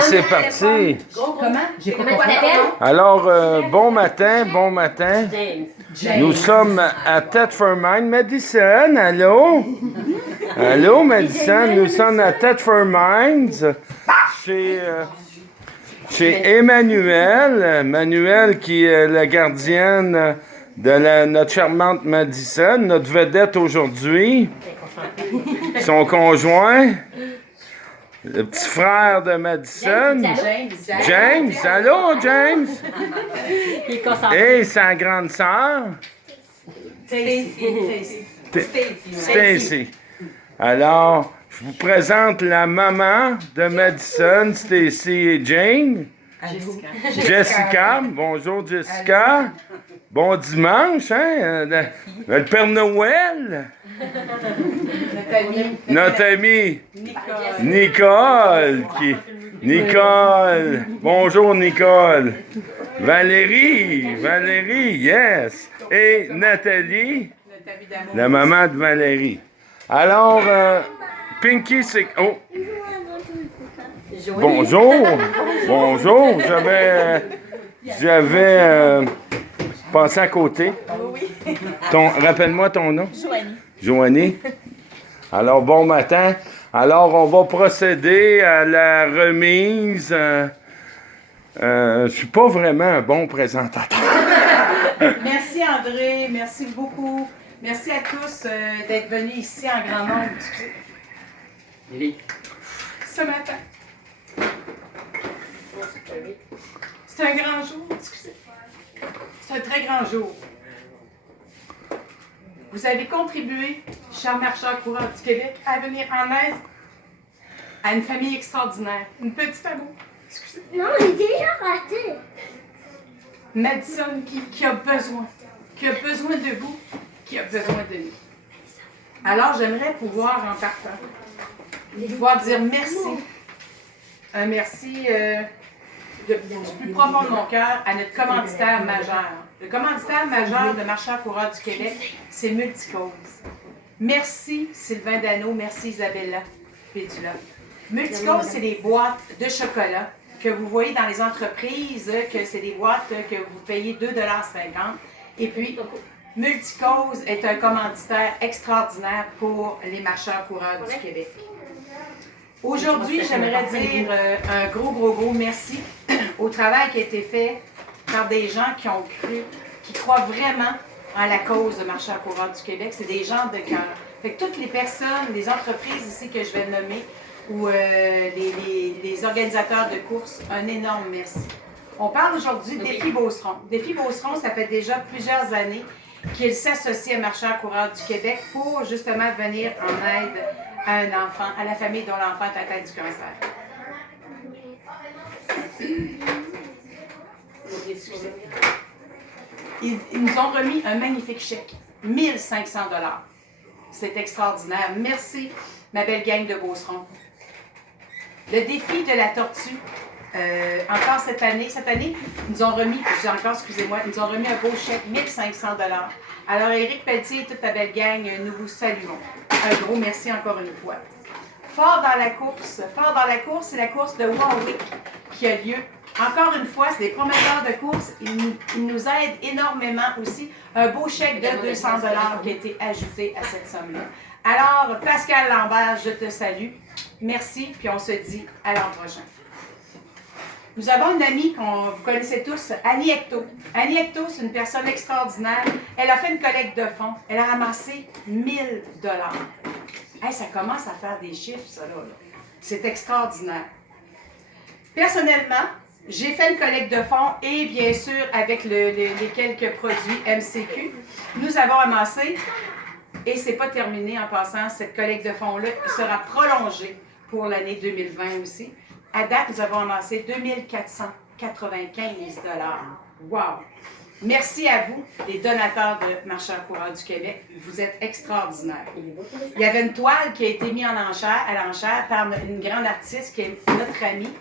C'est parti. Comment? J'ai pas compris. Alors, bon matin. Nous sommes à Thetford Mines, Madison. Allô? Allô, Madison. Nous sommes à Thetford Mines chez Emmanuel qui est la gardienne de notre charmante Madison, notre vedette aujourd'hui. Son conjoint. Le petit frère de Madison. James. Allô, James? Et sa grande sœur. Stacy. Alors, je vous présente la maman de Madison, Stacy et Jane. Jessica. Bonjour, Jessica. Bon dimanche, hein? Le Père Noël. Notre amie Nicole. Bonjour, Nicole. Valérie, yes. Et Nathalie, la maman de Valérie. Alors, Pinky, c'est... Oh! Bonjour. J'avais passé à côté. Rappelle-moi ton nom. Joanie. Alors, bon matin. Alors, on va procéder à la remise. Je suis pas vraiment un bon présentateur. Merci, André. Merci beaucoup. Merci à tous d'être venus ici en grand nombre. Ce matin. C'est un grand jour. C'est un très grand jour. Vous avez contribué, chers marcheurs coureurs du Québec, à venir en aide à une famille extraordinaire. Une petite amour. Excusez. Non, j'ai déjà raté. Madison qui a besoin de vous, qui a besoin de nous. Alors, j'aimerais pouvoir, en partant, pouvoir dire merci. Un merci du plus profond de mon cœur à notre commanditaire majeur. Le commanditaire majeur de Marcheurs coureurs du Québec, c'est Multicause. Merci Sylvain Dano, merci Isabella Pétula. Multicause, c'est des boîtes de chocolat que vous voyez dans les entreprises, que c'est des boîtes que vous payez 2,50 $. Et puis, Multicause est un commanditaire extraordinaire pour les marcheurs coureurs du Québec. Aujourd'hui, j'aimerais dire un gros merci au travail qui a été fait par des gens qui ont cru, qui croient vraiment en la cause de Marcheurs coureurs du Québec. C'est des gens de cœur. Fait que toutes les personnes, les entreprises ici que je vais nommer, ou les organisateurs de courses, un énorme merci. On parle aujourd'hui de Défi Beauceron. Défi Beauceron, ça fait déjà plusieurs années qu'il s'associe à Marcheurs coureurs du Québec pour justement venir en aide à un enfant, à la famille dont l'enfant est atteint du cancer. Ils nous ont remis un magnifique chèque, 1 500 $. C'est extraordinaire. Merci, ma belle gang de Beauceron. Le défi de la tortue, encore cette année, ils nous ont remis, ils nous ont remis un beau chèque, 1 500 $. Alors, Éric Pelletier et toute ta belle gang, nous vous saluons. Un gros merci encore une fois. Fort dans la course, c'est la course de Warwick qui a lieu. Encore une fois, c'est des promoteurs de course. Ils nous aident énormément aussi. Un beau chèque de 200 $ qui a été ajouté à cette somme-là. Alors, Pascal Lambert, je te salue. Merci, puis on se dit à l'an prochain. Nous avons une amie vous connaissez tous, Annie Hecto. Annie Hecto, c'est une personne extraordinaire. Elle a fait une collecte de fonds. Elle a ramassé 1 000 $. Hey, ça commence à faire des chiffres, ça, là. C'est extraordinaire. Personnellement, j'ai fait une collecte de fonds et bien sûr, avec les quelques produits MCQ, nous avons amassé, et c'est pas terminé en passant, cette collecte de fonds-là sera prolongée pour l'année 2020 aussi. À date, nous avons amassé 2 495 $. Wow! Merci à vous, les donateurs de Marcheurs coureurs du Québec. Vous êtes extraordinaires. Il y avait une toile qui a été mise à l'enchère par une grande artiste qui est notre amie,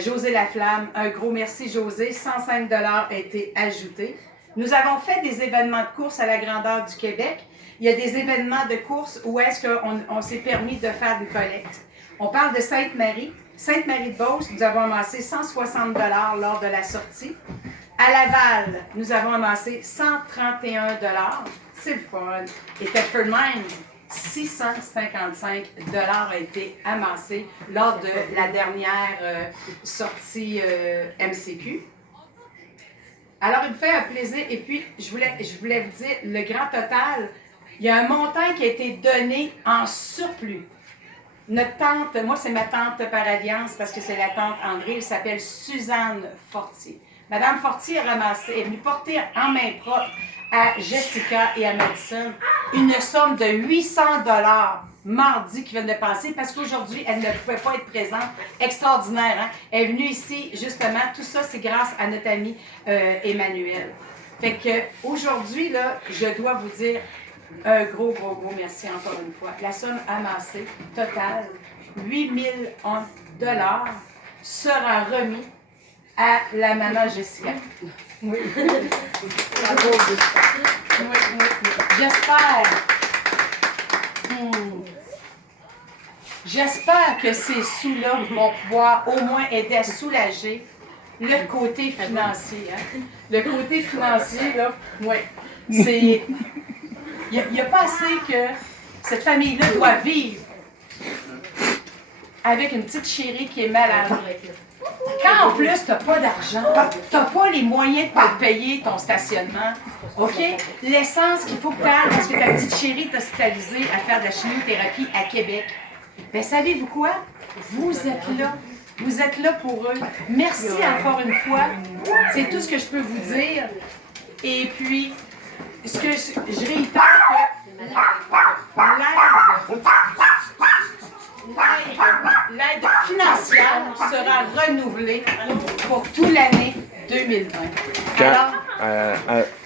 José Laflamme. Un gros merci, José. 105 $ a été ajouté. Nous avons fait des événements de course à la grandeur du Québec. Il y a des événements de course où est-ce qu'on s'est permis de faire une collecte. On parle de Sainte-Marie. Sainte-Marie-de-Beauce, nous avons amassé 160 lors de la sortie. À Laval, nous avons amassé 131 c'est le fun. Et Thetford Mines, 655 a été amassé lors de la dernière sortie MCQ. Alors, il me fait un plaisir. Et puis, je voulais vous dire, le grand total, il y a un montant qui a été donné en surplus. Notre tante, moi, c'est ma tante par alliance parce que c'est la tante André, elle s'appelle Suzanne Fortier. Madame Fortier est venue porter en main propre à Jessica et à Madison une somme de 800 mardi qui vient de passer parce qu'aujourd'hui, elle ne pouvait pas être présente. Extraordinaire, hein? Elle est venue ici, justement, tout ça, c'est grâce à notre ami Emmanuel. Fait que aujourd'hui, là, je dois vous dire un gros merci encore une fois. La somme amassée totale, 8 001 sera remis à la maman Jessica. Oui. Bravo, Jessica. Oui. J'espère. J'espère que ces sous-là vont pouvoir au moins aider à soulager le côté financier. Hein? Le côté financier, là, oui, c'est... Il n'y a pas assez que cette famille-là doit vivre avec une petite chérie qui est malade. Quand en plus, tu n'as pas d'argent, tu n'as pas les moyens de te payer ton stationnement, OK? L'essence qu'il faut que tu aies parce que ta petite chérie est hospitalisée à faire de la chimiothérapie à Québec. Bien, savez-vous quoi? Vous êtes là. Vous êtes là pour eux. Merci encore une fois. C'est tout ce que je peux vous dire. Et puis, ce que je réitère que l'aide financière sera renouvelée pour toute l'année 2020. Alors,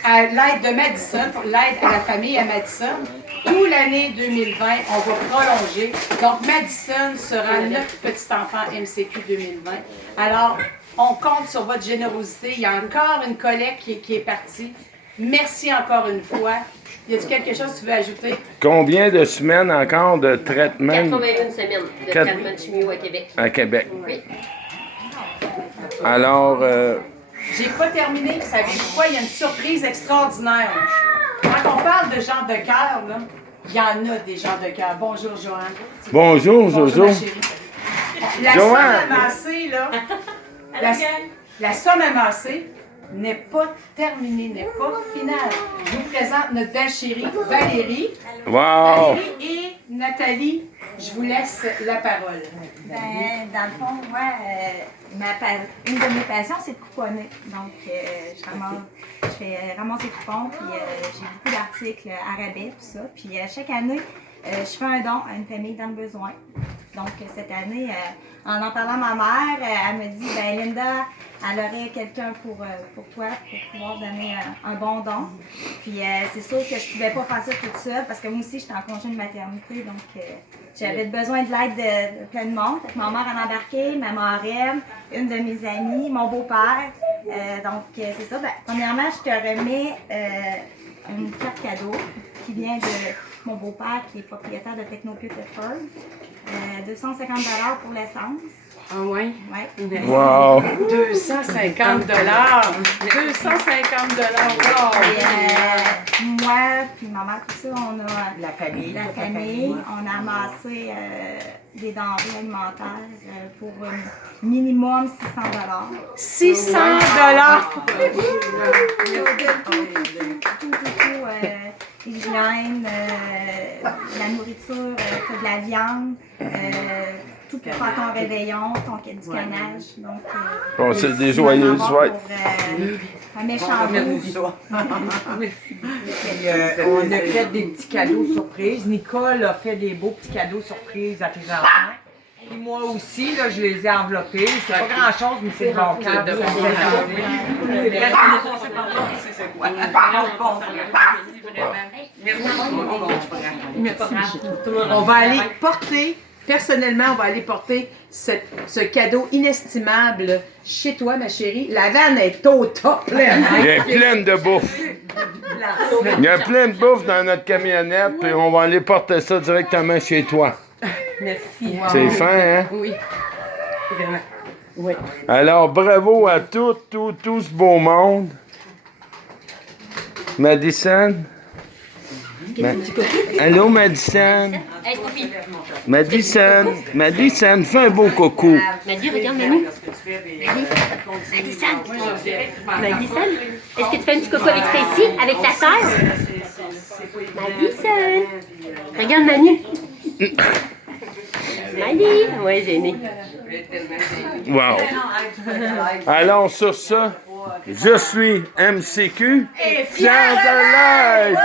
à l'aide de Madison, pour l'aide à la famille à Madison, toute l'année 2020, on va prolonger. Donc, Madison sera notre petit enfant MCQ 2020. Alors, on compte sur votre générosité. Il y a encore une collecte qui est partie. Merci encore une fois. Y a-t-il quelque chose que tu veux ajouter? Combien de semaines encore de traitement? 81 semaines de traitement de chimio à Québec. À Québec. Oui. Alors, J'ai pas terminé. Vous savez quoi? Il y a une surprise extraordinaire. Quand on parle de gens de cœur, là, il y en a des gens de cœur. Bonjour, Joanne. bonjour, Jojo. Ma chérie. La somme amassée, là, la somme amassée n'est pas terminée, n'est pas finale. Je vous présente notre belle chérie Valérie. Wow! Valérie et Nathalie, je vous laisse la parole. Ben, dans le fond, moi, une de mes passions, c'est de couponner. Donc, je fais ramasser des coupons, puis j'ai beaucoup d'articles à rabais, tout ça. Puis chaque année, je fais un don à une famille dans le besoin. Donc, cette année, en parlant à ma mère, elle me dit, ben Linda, elle aurait quelqu'un pour toi, pour pouvoir donner un bon don. Puis, c'est sûr que je ne pouvais pas faire ça toute seule, parce que moi aussi, j'étais en congé de maternité, donc j'avais besoin de l'aide de plein de monde. Ma mère en a embarqué, ma marraine, une de mes amies, mon beau-père. Donc, c'est ça. Ben, premièrement, je te remets une carte cadeau qui vient de mon beau-père, qui est propriétaire de Technopio Thetford. 250 $ pour l'essence. Ah oui? Oui. Wow! 250 $. 250 $. Wow! Et, moi, puis ma mère, tout ça, on a La famille. on a amassé des denrées alimentaires pour minimum 600 $. 600 Hygiène, la nourriture, t'as de la viande, tout pour faire ton réveillon, du canage. Donc, Bon, c'est des joyeuses fêtes. Un méchant goût. On a fait des petits cadeaux surprises. Nicole a fait des beaux petits cadeaux surprises à tes enfants. Puis moi aussi, là, je les ai enveloppés. C'est pas grand-chose, mais c'est de mon cœur. On va aller porter, personnellement, on va aller porter ce cadeau inestimable chez toi, ma chérie. La vanne est au top, pleine. Il y a plein de bouffe. Il y a plein de bouffe dans notre camionnette, puis on va aller porter ça directement chez toi. Merci. C'est fin, hein? Oui. Vraiment. Ouais. Alors, bravo à tout ce beau monde. Madison. Allô, Madison. Hey, Scoopy. Madison, fais un beau coco. Maddy, regarde Manu. Madison. Madison. Est-ce que tu fais un petit coco avec Stacy, avec ta sœur? Madison. Regarde Manu. Manu. Ouais, gêné. Wow. Alors, sur ça, je suis MCQ. Et Fier de l'être.